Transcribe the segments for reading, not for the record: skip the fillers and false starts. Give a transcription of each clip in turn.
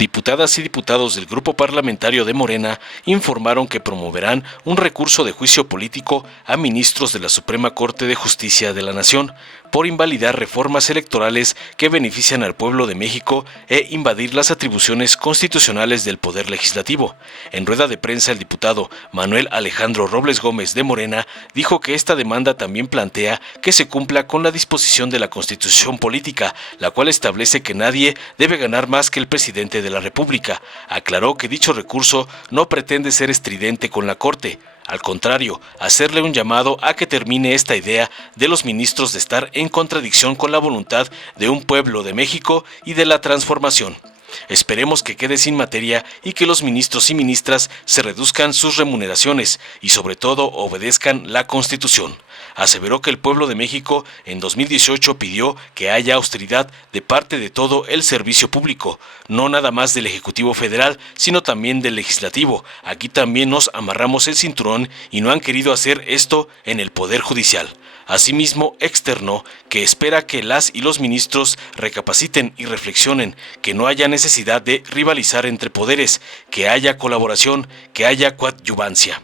Diputadas y diputados del Grupo Parlamentario de Morena informaron que promoverán un recurso de juicio político a ministros de la Suprema Corte de Justicia de la Nación por invalidar reformas electorales que benefician al pueblo de México e invadir las atribuciones constitucionales del Poder Legislativo. En rueda de prensa, el diputado Manuel Alejandro Robles Gómez de Morena dijo que esta demanda también plantea que se cumpla con la disposición de la Constitución Política, la cual establece que nadie debe ganar más que el presidente de la República. Aclaró que dicho recurso no pretende ser estridente con la Corte. Al contrario, hacerle un llamado a que termine esta idea de los ministros de estar en contradicción con la voluntad de un pueblo de México y de la transformación. Esperemos que quede sin materia y que los ministros y ministras se reduzcan sus remuneraciones y sobre todo obedezcan la Constitución. Aseveró que el pueblo de México en 2018 pidió que haya austeridad de parte de todo el servicio público, no nada más del Ejecutivo Federal, sino también del Legislativo. Aquí también nos amarramos el cinturón y no han querido hacer esto en el Poder Judicial. Asimismo, externó que espera que las y los ministros recapaciten y reflexionen, que no haya necesidad de rivalizar entre poderes, que haya colaboración, que haya coadyuvancia.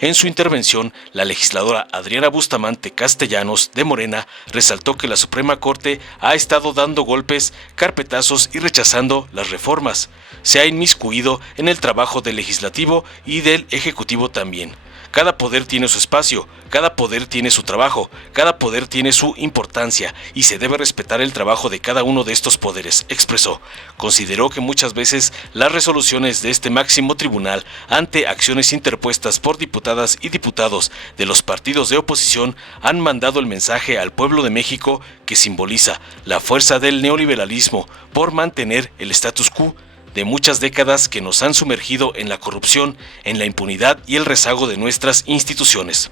En su intervención, la legisladora Adriana Bustamante Castellanos, de Morena, resaltó que la Suprema Corte ha estado dando golpes, carpetazos y rechazando las reformas. Se ha inmiscuido en el trabajo del Legislativo y del Ejecutivo también. Cada poder tiene su espacio, cada poder tiene su trabajo, cada poder tiene su importancia y se debe respetar el trabajo de cada uno de estos poderes, expresó. Consideró que muchas veces las resoluciones de este máximo tribunal ante acciones interpuestas por diputadas y diputados de los partidos de oposición han mandado el mensaje al pueblo de México que simboliza la fuerza del neoliberalismo por mantener el status quo de muchas décadas que nos han sumergido en la corrupción, en la impunidad y el rezago de nuestras instituciones.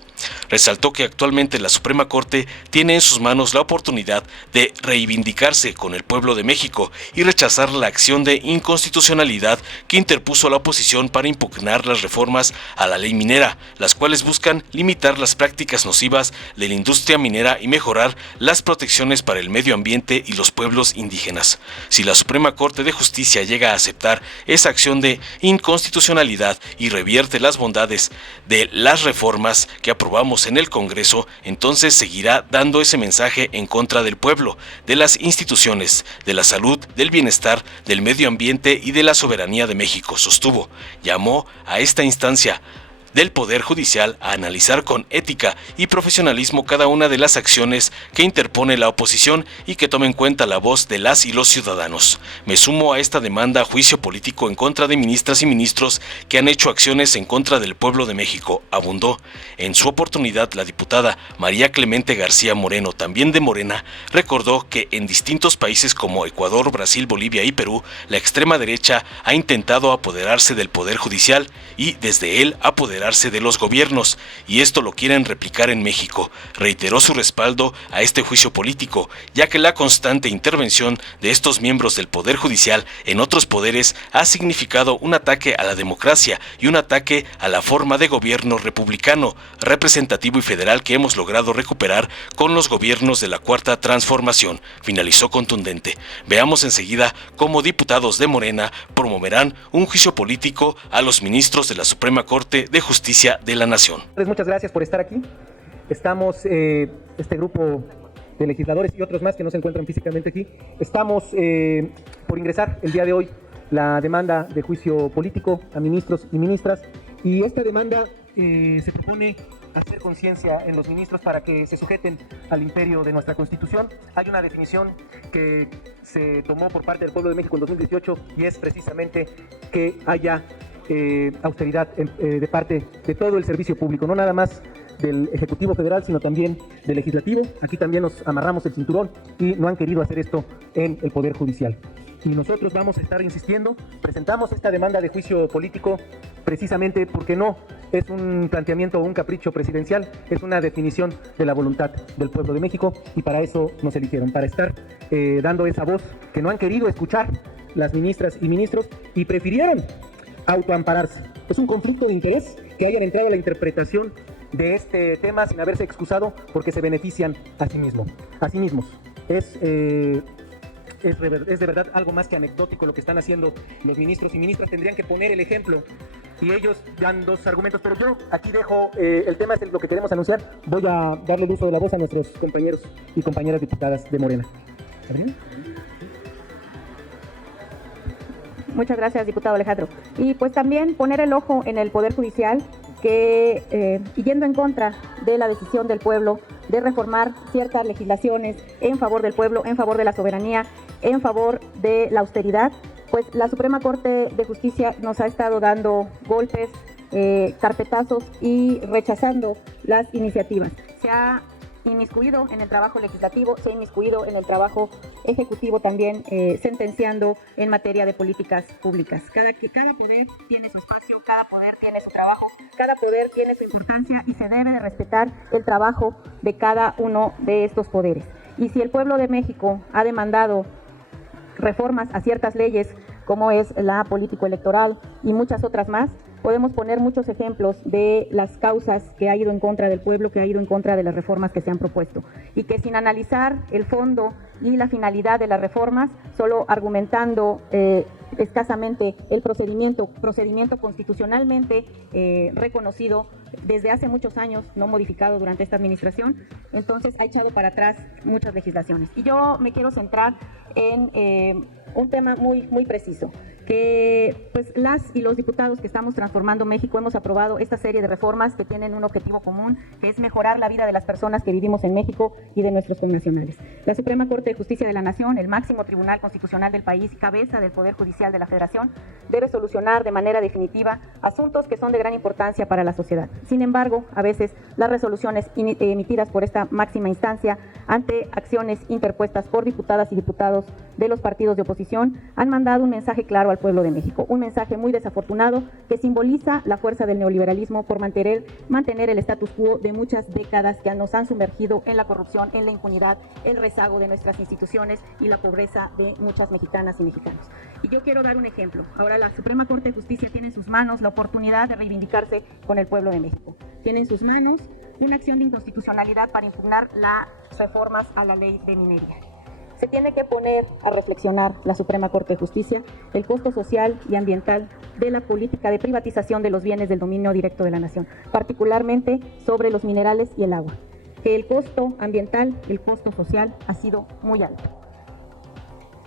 Resaltó que actualmente la Suprema Corte tiene en sus manos la oportunidad de reivindicarse con el pueblo de México y rechazar la acción de inconstitucionalidad que interpuso la oposición para impugnar las reformas a la ley minera, las cuales buscan limitar las prácticas nocivas de la industria minera y mejorar las protecciones para el medio ambiente y los pueblos indígenas. Si la Suprema Corte de Justicia llega a aceptar esa acción de inconstitucionalidad y revierte las bondades de las reformas que aprobamos en el Congreso, entonces seguirá dando ese mensaje en contra del pueblo, de las instituciones, de la salud, del bienestar, del medio ambiente y de la soberanía de México, sostuvo. Llamó a esta instancia del Poder Judicial a analizar con ética y profesionalismo cada una de las acciones que interpone la oposición y que tome en cuenta la voz de las y los ciudadanos. Me sumo a esta demanda a juicio político en contra de ministras y ministros que han hecho acciones en contra del pueblo de México, abundó. En su oportunidad, la diputada María Clemente García Moreno, también de Morena, recordó que en distintos países como Ecuador, Brasil, Bolivia y Perú, la extrema derecha ha intentado apoderarse del Poder Judicial y desde él apoderarse de los gobiernos, y esto lo quieren replicar en México. Reiteró su respaldo a este juicio político, ya que la constante intervención de estos miembros del Poder Judicial en otros poderes ha significado un ataque a la democracia y un ataque a la forma de gobierno republicano, representativo y federal que hemos logrado recuperar con los gobiernos de la Cuarta Transformación, finalizó contundente. Veamos enseguida cómo diputados de Morena promoverán un juicio político a los ministros de la Suprema Corte de Justicia de la Nación. Muchas gracias por estar aquí. Estamos, este grupo de legisladores y otros más que no se encuentran físicamente aquí, estamos por ingresar el día de hoy la demanda de juicio político a ministros y ministras, y esta demanda se propone hacer conciencia en los ministros para que se sujeten al imperio de nuestra Constitución. Hay una definición que se tomó por parte del pueblo de México en 2018 y es precisamente que haya austeridad de parte de todo el servicio público, no nada más del Ejecutivo Federal, sino también del Legislativo. Aquí también nos amarramos el cinturón y no han querido hacer esto en el Poder Judicial. Y nosotros vamos a estar insistiendo, presentamos esta demanda de juicio político precisamente porque no es un planteamiento o un capricho presidencial, es una definición de la voluntad del pueblo de México, y para eso nos eligieron, para estar dando esa voz que no han querido escuchar las ministras y ministros y prefirieron autoampararse. Es un conflicto de interés que hayan entrado a la interpretación de este tema sin haberse excusado porque se benefician a sí mismos. Es es de verdad algo más que anecdótico lo que están haciendo los ministros y ministras. Tendrían que poner el ejemplo y ellos dan dos argumentos, pero yo aquí dejo, el tema es lo que queremos anunciar. Voy a darle el uso de la voz a nuestros compañeros y compañeras diputadas de Morena. ¿Abril? Muchas gracias, diputado Alejandro. Y pues también poner el ojo en el Poder Judicial que, yendo en contra de la decisión del pueblo de reformar ciertas legislaciones en favor del pueblo, en favor de la soberanía, en favor de la austeridad, pues la Suprema Corte de Justicia nos ha estado dando golpes, carpetazos y rechazando las iniciativas. Se ha inmiscuido en el trabajo legislativo, se ha inmiscuido en el trabajo ejecutivo también, sentenciando en materia de políticas públicas. Cada poder tiene su espacio, cada poder tiene su trabajo, cada poder tiene su importancia y se debe de respetar el trabajo de cada uno de estos poderes. Y si el pueblo de México ha demandado reformas a ciertas leyes, como es la político-electoral y muchas otras más, podemos poner muchos ejemplos de las causas que ha ido en contra del pueblo, que ha ido en contra de las reformas que se han propuesto. Y que sin analizar el fondo y la finalidad de las reformas, solo argumentando escasamente el procedimiento constitucionalmente reconocido desde hace muchos años, no modificado durante esta administración, entonces ha echado para atrás muchas legislaciones. Y yo me quiero centrar en un tema muy preciso, que pues las y los diputados que estamos transformando México hemos aprobado esta serie de reformas que tienen un objetivo común, que es mejorar la vida de las personas que vivimos en México y de nuestros connacionales. La Suprema Corte de Justicia de la Nación, el máximo tribunal constitucional del país y cabeza del Poder Judicial de la Federación, debe solucionar de manera definitiva asuntos que son de gran importancia para la sociedad. Sin embargo, a veces las resoluciones emitidas por esta máxima instancia ante acciones interpuestas por diputadas y diputados de los partidos de oposición han mandado un mensaje claro al pueblo de México, un mensaje muy desafortunado que simboliza la fuerza del neoliberalismo por mantener el status quo de muchas décadas que nos han sumergido en la corrupción, en la impunidad, el rezago de nuestras instituciones y la pobreza de muchas mexicanas y mexicanos. Y yo quiero dar un ejemplo. Ahora la Suprema Corte de Justicia tiene en sus manos la oportunidad de reivindicarse con el pueblo de México. Tiene en sus manos una acción de inconstitucionalidad para impugnar las reformas a la ley de minería. Se tiene que poner a reflexionar la Suprema Corte de Justicia el costo social y ambiental de la política de privatización de los bienes del dominio directo de la nación, particularmente sobre los minerales y el agua, que el costo ambiental, el costo social ha sido muy alto.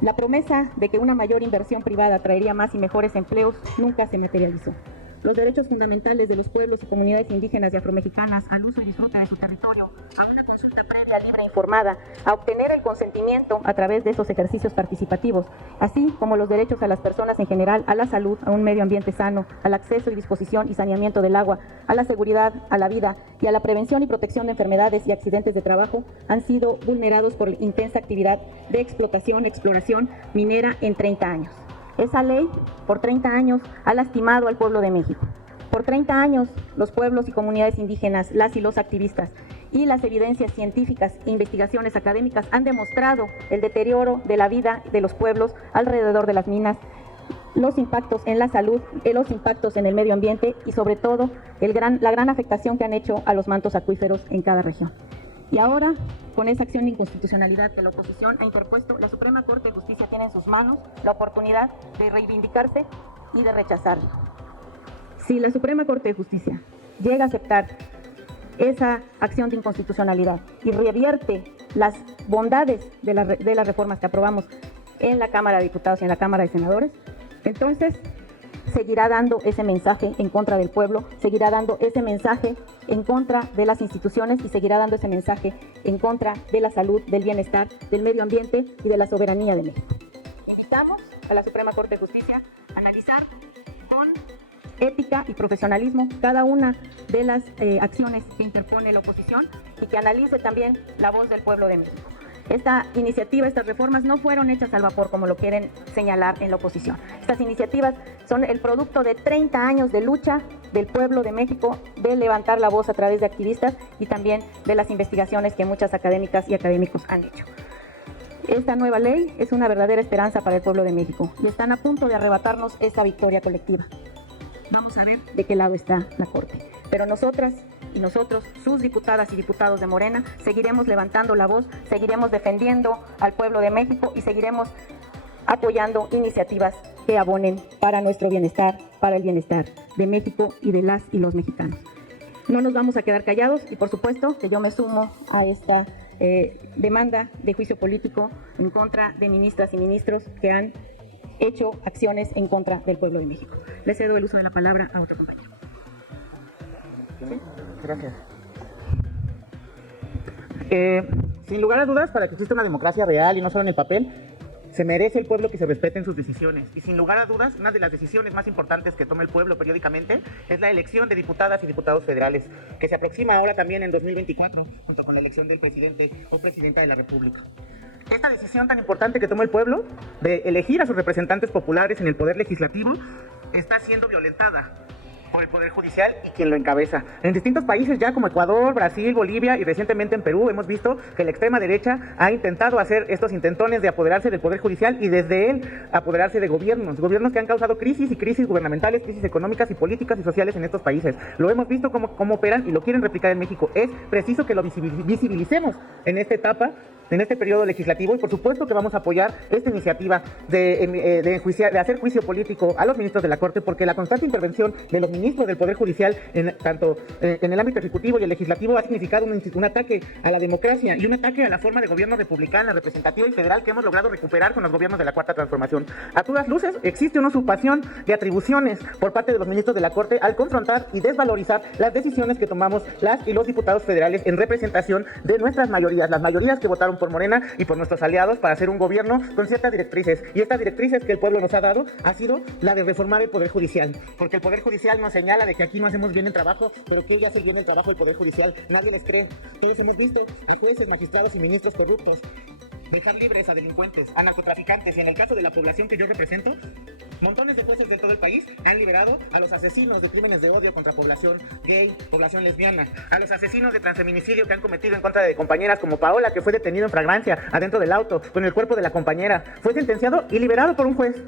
La promesa de que una mayor inversión privada traería más y mejores empleos nunca se materializó. Los derechos fundamentales de los pueblos y comunidades indígenas y afromexicanas al uso y disfrute de su territorio, a una consulta previa, libre e informada, a obtener el consentimiento a través de esos ejercicios participativos, así como los derechos a las personas en general, a la salud, a un medio ambiente sano, al acceso y disposición y saneamiento del agua, a la seguridad, a la vida y a la prevención y protección de enfermedades y accidentes de trabajo, han sido vulnerados por la intensa actividad de exploración minera en 30 años. Esa ley, por 30 años, ha lastimado al pueblo de México. Por 30 años, los pueblos y comunidades indígenas, las y los activistas y las evidencias científicas e investigaciones académicas han demostrado el deterioro de la vida de los pueblos alrededor de las minas, los impactos en la salud, los impactos en el medio ambiente y sobre todo la gran afectación que han hecho a los mantos acuíferos en cada región. Y ahora, con esa acción de inconstitucionalidad que la oposición ha interpuesto, la Suprema Corte de Justicia tiene en sus manos la oportunidad de reivindicarse y de rechazarlo. Si la Suprema Corte de Justicia llega a aceptar esa acción de inconstitucionalidad y revierte las bondades de las reformas que aprobamos en la Cámara de Diputados y en la Cámara de Senadores, entonces seguirá dando ese mensaje en contra del pueblo, seguirá dando ese mensaje en contra de las instituciones y seguirá dando ese mensaje en contra de la salud, del bienestar, del medio ambiente y de la soberanía de México. Invitamos a la Suprema Corte de Justicia a analizar con ética y profesionalismo cada una de las acciones que interpone la oposición y que analice también la voz del pueblo de México. Esta iniciativa, estas reformas no fueron hechas al vapor como lo quieren señalar en la oposición. Estas iniciativas son el producto de 30 años de lucha del pueblo de México, de levantar la voz a través de activistas y también de las investigaciones que muchas académicas y académicos han hecho. Esta nueva ley es una verdadera esperanza para el pueblo de México y están a punto de arrebatarnos esta victoria colectiva. Vamos a ver de qué lado está la Corte. Pero nosotras y nosotros, sus diputadas y diputados de Morena, seguiremos levantando la voz, seguiremos defendiendo al pueblo de México y seguiremos apoyando iniciativas que abonen para nuestro bienestar, para el bienestar de México y de las y los mexicanos. No nos vamos a quedar callados y por supuesto que yo me sumo a esta demanda de juicio político en contra de ministras y ministros que han hecho acciones en contra del pueblo de México. Le cedo el uso de la palabra a otro compañero. ¿Sí? Gracias. Sin lugar a dudas, para que exista una democracia real y no solo en el papel, se merece el pueblo que se respeten sus decisiones. Y sin lugar a dudas, una de las decisiones más importantes que toma el pueblo periódicamente es la elección de diputadas y diputados federales, que se aproxima ahora también en 2024, junto con la elección del presidente o presidenta de la República. Esta decisión tan importante que toma el pueblo de elegir a sus representantes populares en el poder legislativo está siendo violentada por el Poder Judicial y quien lo encabeza. En distintos países ya como Ecuador, Brasil, Bolivia y recientemente en Perú hemos visto que la extrema derecha ha intentado hacer estos intentones de apoderarse del Poder Judicial y desde él apoderarse de gobiernos que han causado crisis y crisis gubernamentales, crisis económicas y políticas y sociales en estos países. Lo hemos visto cómo operan y lo quieren replicar en México. Es preciso que lo visibilicemos en esta etapa, en este periodo legislativo, y por supuesto que vamos a apoyar esta iniciativa de hacer juicio político a los ministros de la Corte, porque la constante intervención de los ministros del Poder Judicial, tanto en el ámbito ejecutivo y el legislativo, ha significado un ataque a la democracia y un ataque a la forma de gobierno republicana, representativa y federal que hemos logrado recuperar con los gobiernos de la Cuarta Transformación. A todas luces, existe una usurpación de atribuciones por parte de los ministros de la Corte al confrontar y desvalorizar las decisiones que tomamos las y los diputados federales en representación de nuestras mayorías, las mayorías que votaron por Morena y por nuestros aliados para hacer un gobierno con ciertas directrices. Y estas directrices que el pueblo nos ha dado ha sido la de reformar el Poder Judicial, porque el Poder Judicial nos señala de que aquí no hacemos bien el trabajo, pero que ya hace bien el trabajo del Poder Judicial. Nadie les cree. Todos hemos visto de jueces, magistrados y ministros corruptos dejar libres a delincuentes, a narcotraficantes, y en el caso de la población que yo represento, montones de jueces de todo el país han liberado a los asesinos de crímenes de odio contra población gay, población lesbiana, a los asesinos de transfeminicidio que han cometido en contra de compañeras como Paola, que fue detenido en flagrancia adentro del auto con el cuerpo de la compañera. Fue sentenciado y liberado por un juez.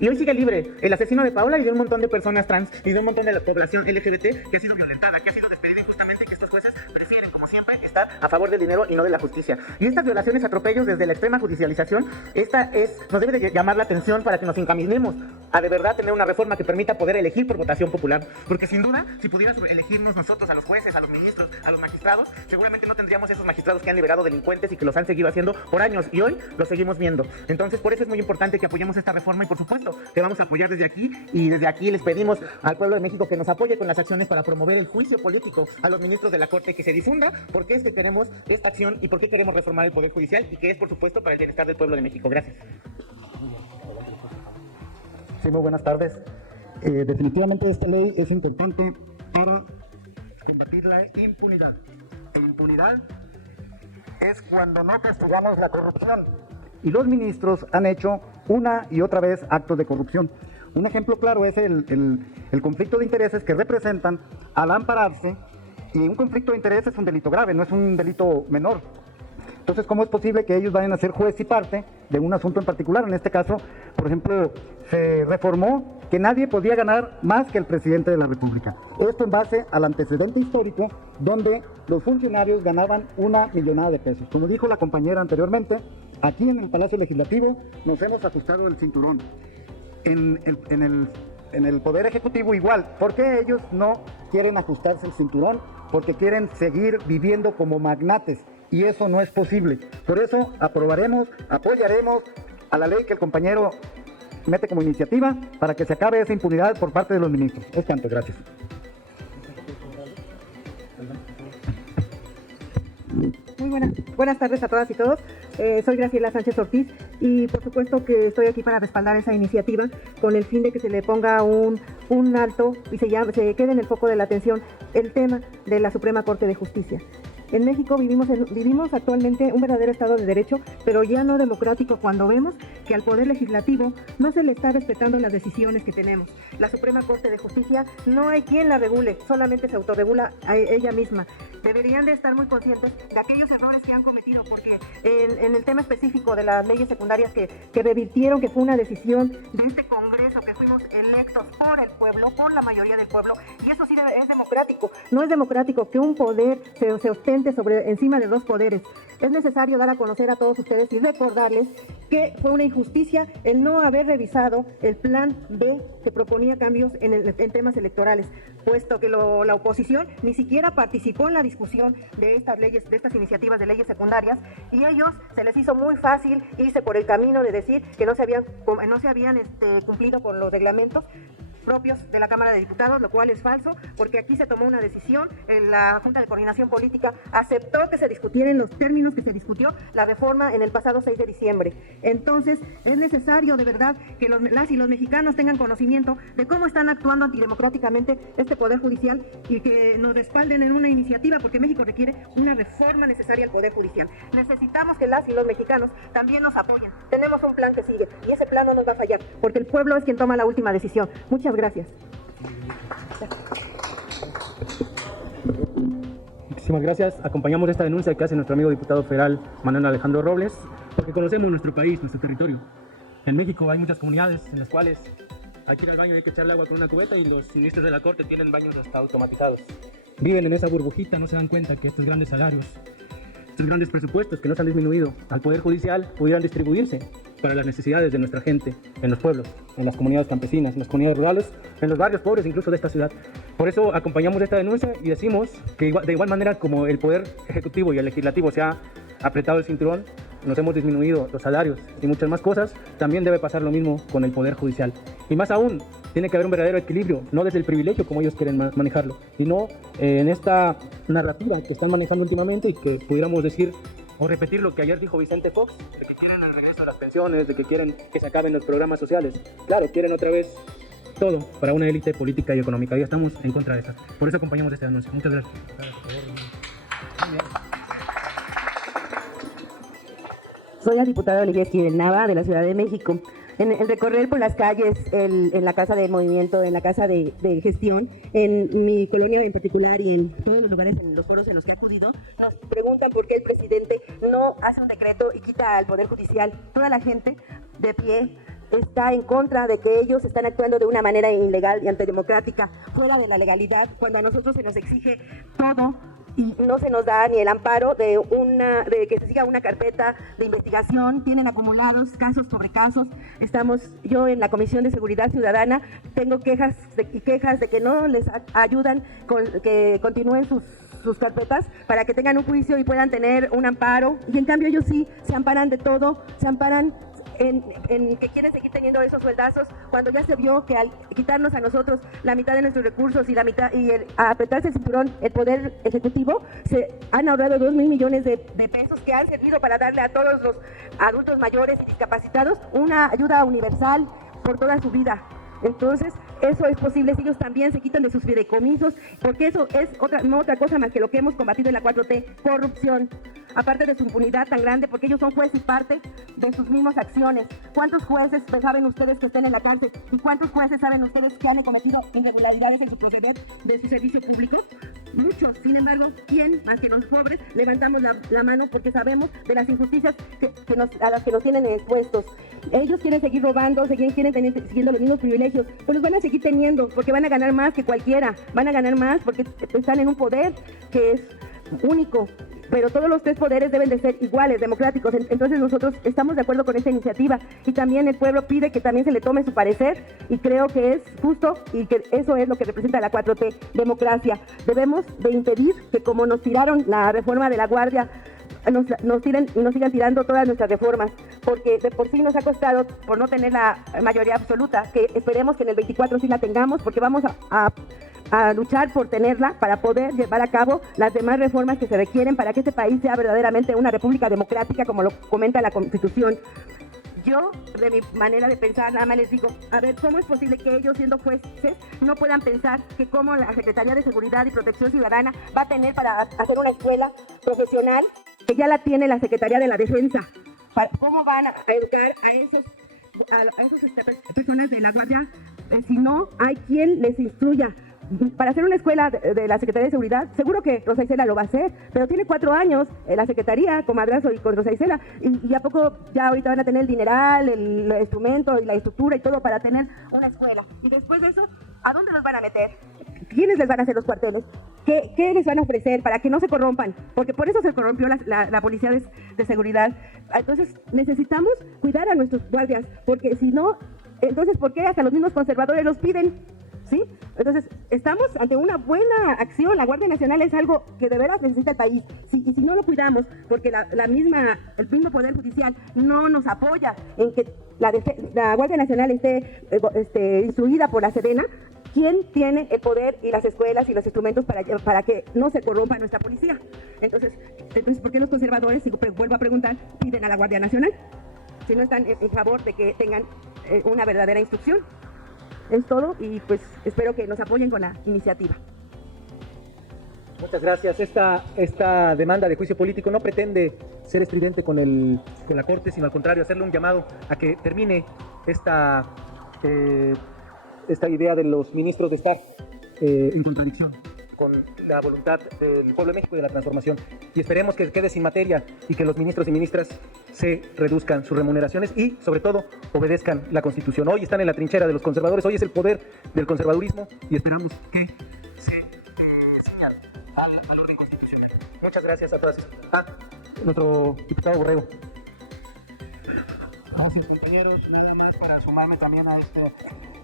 Y hoy sigue libre el asesino de Paola y de un montón de personas trans y de un montón de la población LGBT que ha sido violentada, que ha sido despedida injustamente, y que estos jueces prefieren, como siempre, estar a favor del dinero y no de la justicia. Y estas violaciones, atropellos desde la extrema judicialización, nos debe de llamar la atención para que nos encaminemos a de verdad tener una reforma que permita poder elegir por votación popular. Porque sin duda, si pudiéramos elegirnos nosotros a los jueces, a los ministros, a los magistrados, seguramente no tendríamos esos magistrados que han liberado delincuentes y que los han seguido haciendo por años, y hoy los seguimos viendo. Entonces, por eso es muy importante que apoyemos esta reforma, y por supuesto que vamos a apoyar desde aquí, y desde aquí les pedimos al pueblo de México que nos apoye con las acciones para promover el juicio político a los ministros de la Corte, que se difunda por qué es que queremos esta acción y por qué queremos reformar el Poder Judicial, y que es, por supuesto, para el bienestar del pueblo de México. Gracias. Sí, muy buenas tardes. Definitivamente esta ley es importante para combatir la impunidad. La impunidad es cuando no castigamos la corrupción. Y los ministros han hecho una y otra vez actos de corrupción. Un ejemplo claro es el conflicto de intereses que representan al ampararse, y un conflicto de intereses es un delito grave, no es un delito menor. Entonces, ¿cómo es posible que ellos vayan a ser juez y parte de un asunto en particular? En este caso, por ejemplo, se reformó que nadie podía ganar más que el presidente de la República. Esto en base al antecedente histórico donde los funcionarios ganaban 1 millonada de pesos. Como dijo la compañera anteriormente, aquí en el Palacio Legislativo nos hemos ajustado el cinturón. En el Poder Ejecutivo igual. ¿Por qué ellos no quieren ajustarse el cinturón? Porque quieren seguir viviendo como magnates, y eso no es posible. Por eso aprobaremos, apoyaremos a la ley que el compañero mete como iniciativa para que se acabe esa impunidad por parte de los ministros. Es tanto, gracias. Muy buenas tardes a todas y todos. Soy Graciela Sánchez Ortiz y por supuesto que estoy aquí para respaldar esa iniciativa con el fin de que se le ponga un alto y se quede en el foco de la atención el tema de la Suprema Corte de Justicia. En México vivimos actualmente un verdadero Estado de Derecho, pero ya no democrático, cuando vemos que al Poder Legislativo no se le está respetando las decisiones que tenemos. La Suprema Corte de Justicia no hay quien la regule, solamente se autorregula a ella misma. Deberían de estar muy conscientes de aquellos errores que han cometido, porque en el tema específico de las leyes secundarias que revirtieron, que fue una decisión de este Congreso, que fuimos electos por el pueblo, por la mayoría del pueblo, y eso sí debe es democrático. No es democrático que un poder se ostente encima de dos poderes. Es necesario dar a conocer a todos ustedes y recordarles que fue una injusticia el no haber revisado el plan B que proponía cambios en temas electorales, puesto que la oposición ni siquiera participó en la discusión de estas leyes, de estas iniciativas de leyes secundarias, y ellos se les hizo muy fácil irse por el camino de decir que no se habían cumplido con los reglamentos propios de la Cámara de Diputados, lo cual es falso, porque aquí se tomó una decisión, la Junta de Coordinación Política aceptó que se discutiera en los términos que se discutió la reforma en el pasado 6 de diciembre. Entonces, es necesario de verdad que las y los mexicanos tengan conocimiento de cómo están actuando antidemocráticamente este Poder Judicial y que nos respalden en una iniciativa, porque México requiere una reforma necesaria al Poder Judicial. Necesitamos que las y los mexicanos también nos apoyen. Tenemos un plan que sigue y ese plan no nos va a fallar, porque el pueblo es quien toma la última decisión. Muchas gracias. Muchísimas gracias. Acompañamos esta denuncia que hace nuestro amigo diputado federal Manuel Alejandro Robles, porque conocemos nuestro país, nuestro territorio. En México hay muchas comunidades en las cuales hay que ir al baño y hay que echarle agua con una cubeta, y los ministros de la Corte tienen baños hasta automatizados. Viven en esa burbujita, no se dan cuenta que estos grandes salarios, estos grandes presupuestos que no se han disminuido al Poder Judicial pudieran distribuirse para las necesidades de nuestra gente, en los pueblos, en las comunidades campesinas, en las comunidades rurales, en los barrios pobres incluso de esta ciudad. Por eso acompañamos esta denuncia y decimos que de igual manera como el Poder Ejecutivo y el Legislativo se ha apretado el cinturón, nos hemos disminuido los salarios y muchas más cosas, también debe pasar lo mismo con el Poder Judicial. Y más aún, tiene que haber un verdadero equilibrio, no desde el privilegio como ellos quieren manejarlo, sino en esta narrativa que están manejando últimamente, y que pudiéramos decir o repetir lo que ayer dijo Vicente Fox, de que quieren el regreso de las pensiones, de que quieren que se acaben los programas sociales. Claro, quieren otra vez todo para una élite política y económica, y estamos en contra de eso. Por eso acompañamos este anuncio. Muchas gracias. Soy la diputada Olivia Esquivel Nava, de la Ciudad de México. En el recorrer por las calles, en la Casa de Movimiento, en la Casa de Gestión, en mi colonia en particular y en todos los lugares, en los foros en los que he acudido, nos preguntan por qué el presidente no hace un decreto y quita al Poder Judicial. Toda la gente de pie está en contra de que ellos están actuando de una manera ilegal y antidemocrática, fuera de la legalidad, cuando a nosotros se nos exige todo y no se nos da ni el amparo de que se siga una carpeta de investigación. Tienen acumulados casos sobre casos. Yo en la Comisión de Seguridad Ciudadana tengo quejas de que no les ayudan que continúen sus carpetas para que tengan un juicio y puedan tener un amparo, y en cambio ellos sí se amparan de todo, se amparan en que quieren seguir teniendo esos sueldazos, cuando ya se vio que al quitarnos a nosotros la mitad de nuestros recursos y a apretarse el cinturón el Poder Ejecutivo, se han ahorrado 2,000 millones de pesos que han servido para darle a todos los adultos mayores y discapacitados una ayuda universal por toda su vida. Entonces, eso es posible si ellos también se quitan de sus fideicomisos, porque eso es no otra cosa más que lo que hemos combatido en la 4T, corrupción. Aparte de su impunidad tan grande, porque ellos son juez y parte de sus mismas acciones. ¿Cuántos jueces saben ustedes que estén en la cárcel? ¿Y cuántos jueces saben ustedes que han cometido irregularidades en su proceder de su servicio público? Muchos. Sin embargo, ¿quién más que los pobres levantamos la mano porque sabemos de las injusticias a las que nos tienen expuestos? Ellos quieren seguir robando, quieren tener siguiendo los mismos privilegios, pues los van a seguir teniendo, porque van a ganar más que cualquiera, van a ganar más porque están en un poder que es único. Pero todos los tres poderes deben de ser iguales, democráticos. Entonces nosotros estamos de acuerdo con esta iniciativa, y también el pueblo pide que también se le tome su parecer, y creo que es justo y que eso es lo que representa la 4T, democracia. Debemos de impedir que, como nos tiraron la reforma de la Guardia, nos tiren y nos sigan tirando todas nuestras reformas, porque de por sí nos ha costado por no tener la mayoría absoluta, que esperemos que en el 24 sí la tengamos, porque vamos a luchar por tenerla para poder llevar a cabo las demás reformas que se requieren para que este país sea verdaderamente una república democrática, como lo comenta la Constitución. Yo, de mi manera de pensar, nada más les digo, a ver, ¿cómo es posible que ellos, siendo jueces, no puedan pensar que como la Secretaría de Seguridad y Protección Ciudadana va a tener para hacer una escuela profesional, que ya la tiene la Secretaría de la Defensa? ¿Cómo van a educar a esas personas de la Guardia si no hay quien les instruya? Para hacer una escuela de la Secretaría de Seguridad, seguro que Rosa Isela lo va a hacer, pero tiene 4 años la Secretaría con Madrazo y con Rosa Isela, y a poco ya ahorita van a tener el dineral, el instrumento y la estructura y todo para tener una escuela. Y después de eso, ¿a dónde los van a meter? ¿quiénes les van a hacer los cuarteles? ¿Qué les van a ofrecer para que no se corrompan? Porque por eso se corrompió la policía de seguridad. Entonces necesitamos cuidar a nuestros guardias, porque si no, entonces ¿por qué hasta los mismos conservadores los piden? ¿Sí? Entonces, estamos ante una buena acción. La Guardia Nacional es algo que de veras necesita el país. Y si no lo cuidamos, porque el mismo Poder Judicial no nos apoya en que la Guardia Nacional esté instruida por la Sedena, ¿quién tiene el poder y las escuelas y los instrumentos para que no se corrompa nuestra policía? Entonces, ¿por qué los conservadores, si vuelvo a preguntar, piden a la Guardia Nacional? Si no están en favor de que tengan una verdadera instrucción. Es todo y pues espero que nos apoyen con la iniciativa. Muchas gracias. Esta demanda de juicio político no pretende ser estridente con la Corte, sino al contrario, hacerle un llamado a que termine esta idea de los ministros de estar en contradicción con la voluntad del pueblo de México y de la transformación. Y esperemos que quede sin materia y que los ministros y ministras se reduzcan sus remuneraciones y, sobre todo, obedezcan la Constitución. Hoy están en la trinchera de los conservadores, hoy es el poder del conservadurismo y esperamos que se ciñan al orden constitucional. Muchas gracias a todas. Nuestro diputado Borrego. Gracias, compañeros. Nada más para sumarme también a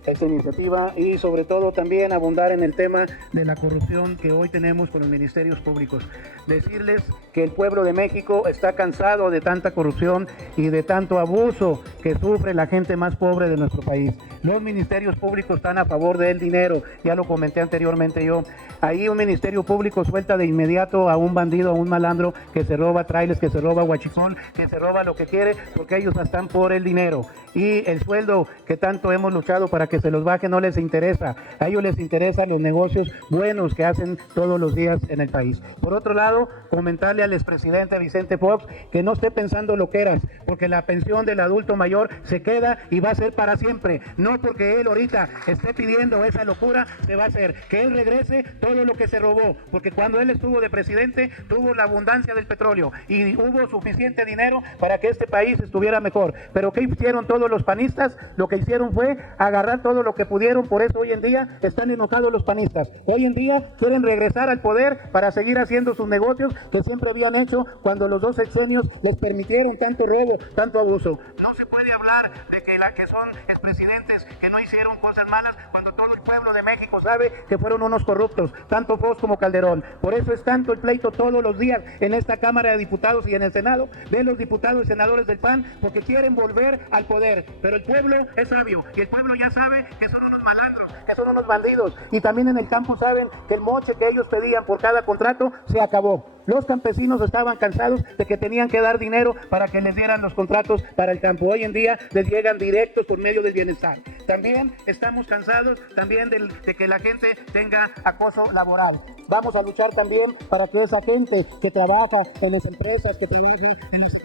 esta iniciativa y sobre todo también abundar en el tema de la corrupción que hoy tenemos con los ministerios públicos. Decirles que el pueblo de México está cansado de tanta corrupción y de tanto abuso que sufre la gente más pobre de nuestro país. Los ministerios públicos están a favor del dinero, ya lo comenté anteriormente yo. Ahí un ministerio público suelta de inmediato a un bandido, a un malandro que se roba trailers, que se roba huachicol, que se roba lo que quiere, porque ellos están por el dinero. Y el sueldo que tanto hemos luchado para que se los baje no les interesa. A ellos les interesan los negocios buenos que hacen todos los días en el país. Por otro lado, comentarle al expresidente Vicente Fox que no esté pensando loqueras, porque la pensión del adulto mayor se queda y va a ser para siempre. No porque él ahorita esté pidiendo esa locura, se va a hacer. Que él regrese todo lo que se robó, porque cuando él estuvo de presidente tuvo la abundancia del petróleo y hubo suficiente dinero para que este país estuviera mejor. Pero ¿qué hicieron todos los panistas? Lo que hicieron fue agarrar todo lo que pudieron, por eso hoy en día están enojados los panistas. Hoy en día quieren regresar al poder para seguir haciendo sus negocios que siempre habían hecho cuando los dos sexenios les permitieron tanto robo, tanto abuso. No se puede hablar de que son expresidentes que no hicieron cosas malas cuando todo el pueblo de México sabe que fueron unos corruptos, tanto Fox como Calderón. Por eso es tanto el pleito todos los días en esta Cámara de Diputados y en el Senado de los diputados y senadores del PAN, porque quieren volver al poder. Pero el pueblo es sabio y el pueblo ya sabe que son unos malandros, que son unos bandidos. Y también en el campo saben que el moche que ellos pedían por cada contrato se acabó. Los campesinos estaban cansados de que tenían que dar dinero para que les dieran los contratos para el campo. Hoy en día les llegan directos por medio del bienestar. También estamos cansados también de que la gente tenga acoso laboral. Vamos a luchar también para que esa gente que trabaja en las empresas, que trabaja en los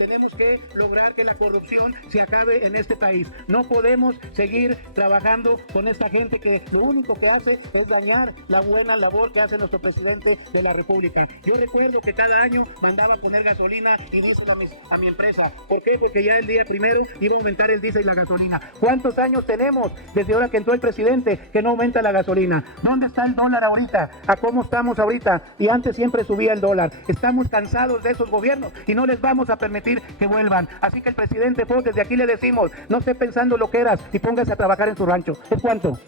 tenemos que lograr que la corrupción se acabe en este país. No podemos seguir trabajando con esta gente que lo único que hace es dañar la buena labor que hace nuestro presidente de la República. Yo recuerdo que cada año mandaba a poner gasolina y diésel a mi empresa. ¿Por qué? Porque ya el día primero iba a aumentar el diésel y la gasolina. ¿Cuántos años tenemos desde ahora que entró el presidente que no aumenta la gasolina? ¿Dónde está el dólar ahorita? ¿A cómo estamos ahorita? Y antes siempre subía el dólar. Estamos cansados de esos gobiernos y no les vamos a permitir que vuelvan. Así que el presidente Fox, desde aquí le decimos, no esté pensando lo que eras y póngase a trabajar en su rancho. ¿Es cuánto?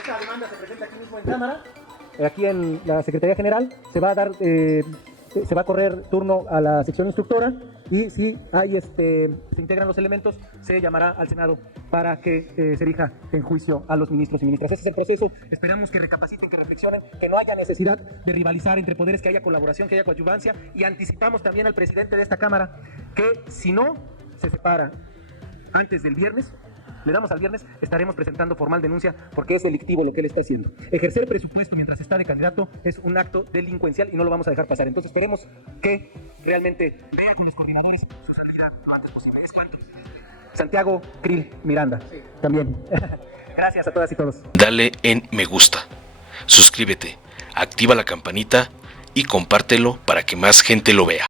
Esta demanda se presenta aquí mismo en Cámara, aquí en la Secretaría General. Se va a correr turno a la sección instructora y si hay se integran los elementos, se llamará al Senado para que se erija en juicio a los ministros y ministras. Ese es el proceso. Esperamos que recapaciten, que reflexionen, que no haya necesidad de rivalizar entre poderes, que haya colaboración, que haya coadyuvancia, y anticipamos también al presidente de esta Cámara que si no se separa antes del viernes, le damos al viernes, estaremos presentando formal denuncia porque es delictivo lo que él está haciendo. Ejercer presupuesto mientras está de candidato es un acto delincuencial y no lo vamos a dejar pasar. Entonces esperemos que realmente vea con los coordinadores su salida lo antes posible. ¿Es cuánto? Santiago Krill Miranda. Sí. También. Gracias a todas y todos. Dale en me gusta, suscríbete, activa la campanita y compártelo para que más gente lo vea.